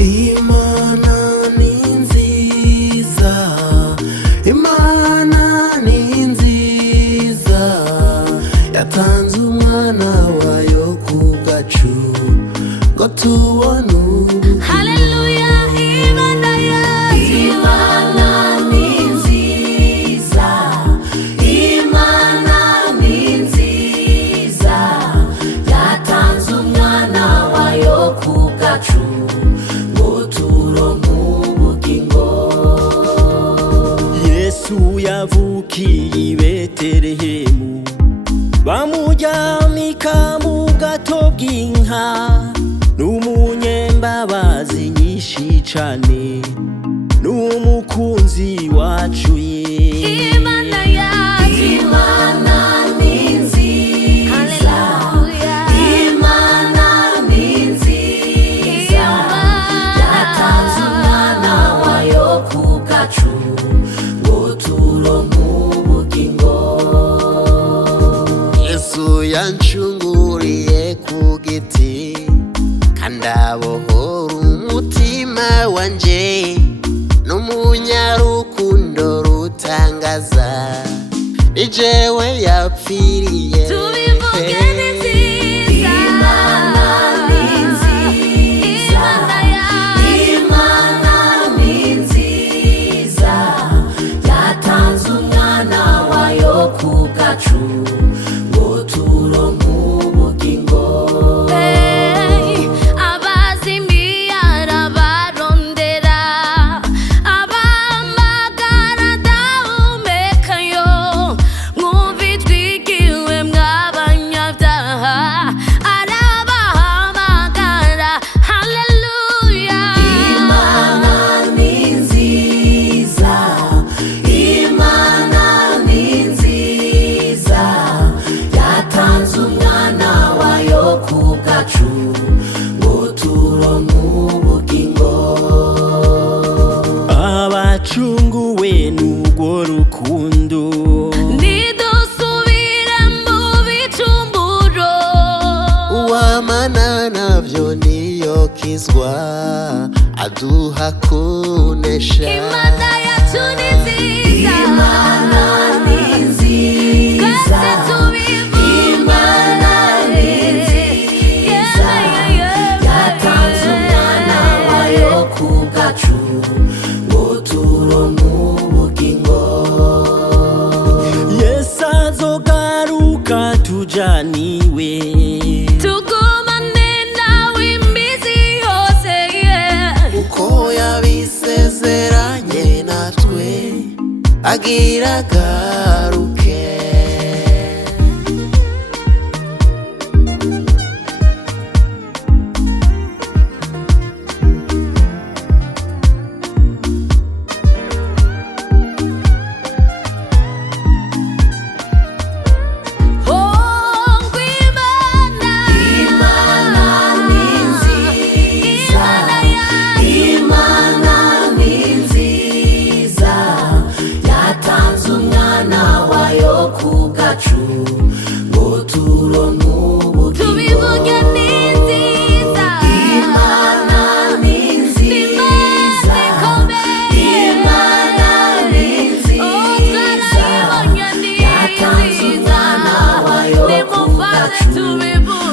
Imana ni nziza, Imana ni nziza, yatanze umwana wayo ku bwacu ngo tubone ubugingo. Haleluya, Imana yacu. Imana ni nziza, Imana ni nziza, yatanze umwana wayo ku bwacu ngo turonke ubugingo. Yesu yavukiye i Betelehemu, bamuryamika mu gato bw'inka, n'umunyembabazi nyinshi cane, n'umukunzi wacu Imana yacu. Imana ni nziza, Haleluya. Imana ni nziza, yatanze umwana wayo ku bwacu ngo turonke ubugingo. Yesu yancunguriye ku giti kandi abohora umutima wanje, n'umunyarukundo rutangaza, ni jewe yapfiriye. Tubivuge ni nziza. Imana ni nziza, Imana ni nziza, yatanze umwana wayo ku bwacu ngo turonke ubugingo. Abazimiye arabarondera, abahamagara adahumekayo, mwumva ijwi ryiwe mw'abanyabyaha, arabahamagara. Haleluya. Imana ni nziza, Imana ni nziza, yatanze umwana wayo ku bwacu ngo turonke ubugingo. abacunguwe n'urwo rukundo. Nidusubire mu bicumuro, Uwamana navyo niyo kizwa, aduha kunesha. Imana yacu ni nziza. Imana ni nziza, Twese tubivuge. Imana ni nziza, yatanze umwana wayo ku bwacu ngo turonke ubugingo. Yesu azogaruka tujaniwe, Tugumane nawe iminsi yose, yeah. uko yabisezeranye natwe agira agaruke. Oh, Imana. Imana ni nziza, Imana ni nziza, yatanze umwana wayo ku bwacu ngo turonke ubugingo. Tubivuge ni nziza. Imana ni nziza, Imana ni nziza, yatanze umwana wayo ku bwacu tubivuge.